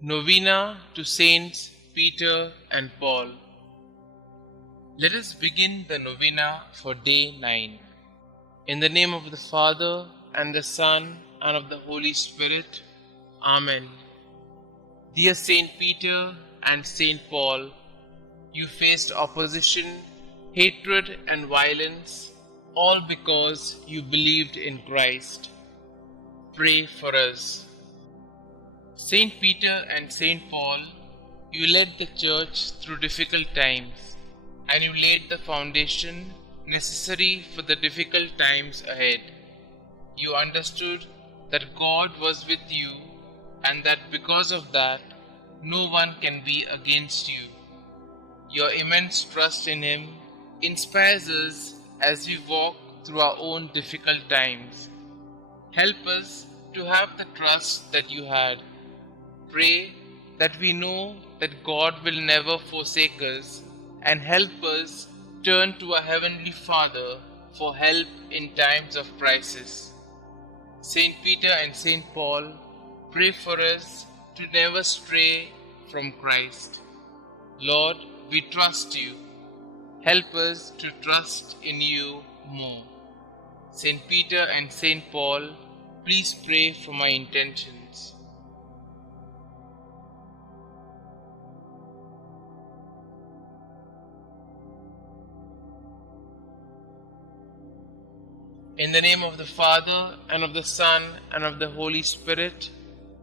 Novena to Saints Peter and Paul. Let us begin the novena for day 9. In the name of the Father, and the Son, and of the Holy Spirit. Amen. Dear Saint Peter and Saint Paul, you faced opposition, hatred, and violence, all because you believed in Christ. Pray for us. Saint Peter and Saint Paul, you led the Church through difficult times, and you laid the foundation necessary for the difficult times ahead. You understood that God was with you, and that because of that, no one can be against you. Your immense trust in Him inspires us as we walk through our own difficult times. Help us to have the trust that you had. Pray that we know that God will never forsake us, and help us turn to our Heavenly Father for help in times of crisis. Saint Peter and Saint Paul, pray for us to never stray from Christ. Lord, we trust you. Help us to trust in you more. Saint Peter and Saint Paul, please pray for my intentions. In the name of the Father, and of the Son, and of the Holy Spirit.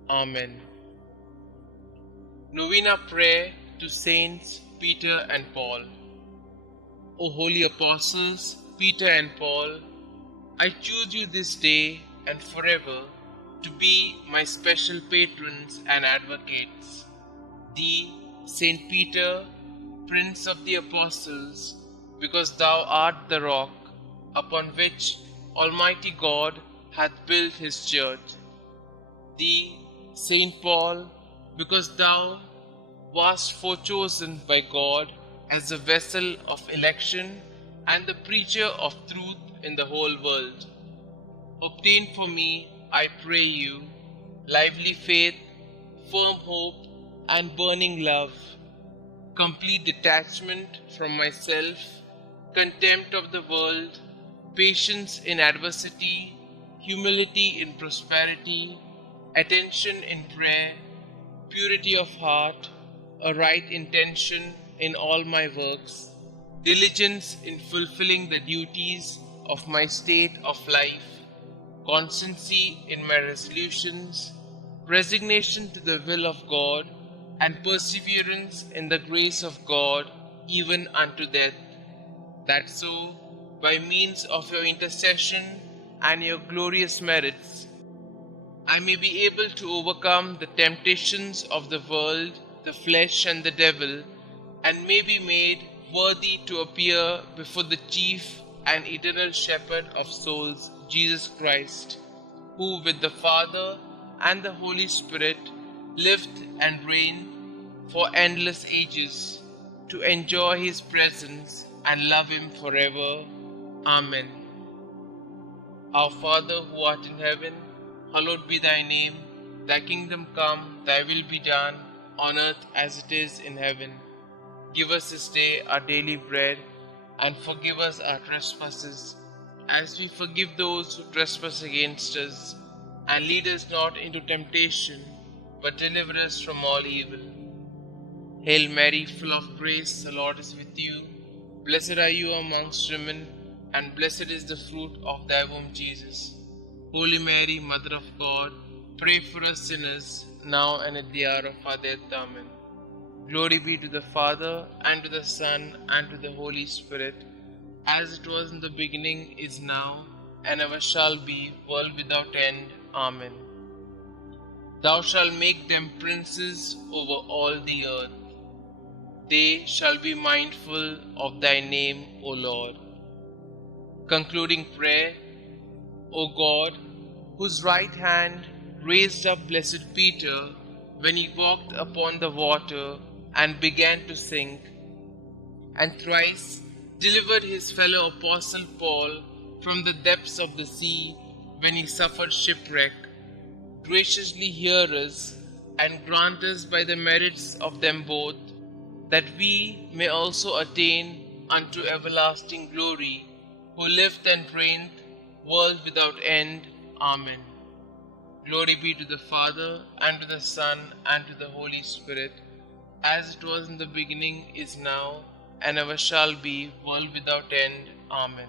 Amen. Novena Prayer to Saints Peter and Paul. O holy apostles, Peter and Paul, I choose you this day and forever to be my special patrons and advocates. Thee, Saint Peter, Prince of the Apostles, because thou art the rock upon which Almighty God hath built his church. Thee, Saint Paul, because thou wast forechosen by God as the vessel of election and the preacher of truth in the whole world. Obtain for me, I pray you, lively faith, firm hope, and burning love, complete detachment from myself, contempt of the world, patience in adversity, humility in prosperity, attention in prayer, purity of heart, a right intention in all my works, diligence in fulfilling the duties of my state of life, constancy in my resolutions, resignation to the will of God, and perseverance in the grace of God even unto death, that so, by means of your intercession and your glorious merits, I may be able to overcome the temptations of the world, the flesh, and the devil, and may be made worthy to appear before the chief and eternal shepherd of souls, Jesus Christ, who with the Father and the Holy Spirit lived and reigned for endless ages, to enjoy his presence and love him forever. Amen. Our Father who art in heaven, hallowed be thy name. Thy kingdom come, thy will be done, on earth as it is in heaven. Give us this day our daily bread, and forgive us our trespasses, as we forgive those who trespass against us. And lead us not into temptation, but deliver us from all evil. Hail Mary, full of grace, the Lord is with you. Blessed are you amongst women, and blessed is the fruit of thy womb, Jesus. Holy Mary, Mother of God, pray for us sinners, now and at the hour of our death. Amen. Glory be to the Father, and to the Son, and to the Holy Spirit, as it was in the beginning, is now, and ever shall be, world without end. Amen. Thou shalt make them princes over all the earth. They shall be mindful of thy name, O Lord. Concluding prayer. O God, whose right hand raised up blessed Peter when he walked upon the water and began to sink, and thrice delivered his fellow apostle Paul from the depths of the sea when he suffered shipwreck, graciously hear us and grant us by the merits of them both, that we may also attain unto everlasting glory, who liveth and reigneth, world without end. Amen. Glory be to the Father, and to the Son, and to the Holy Spirit, as it was in the beginning, is now, and ever shall be, world without end. Amen.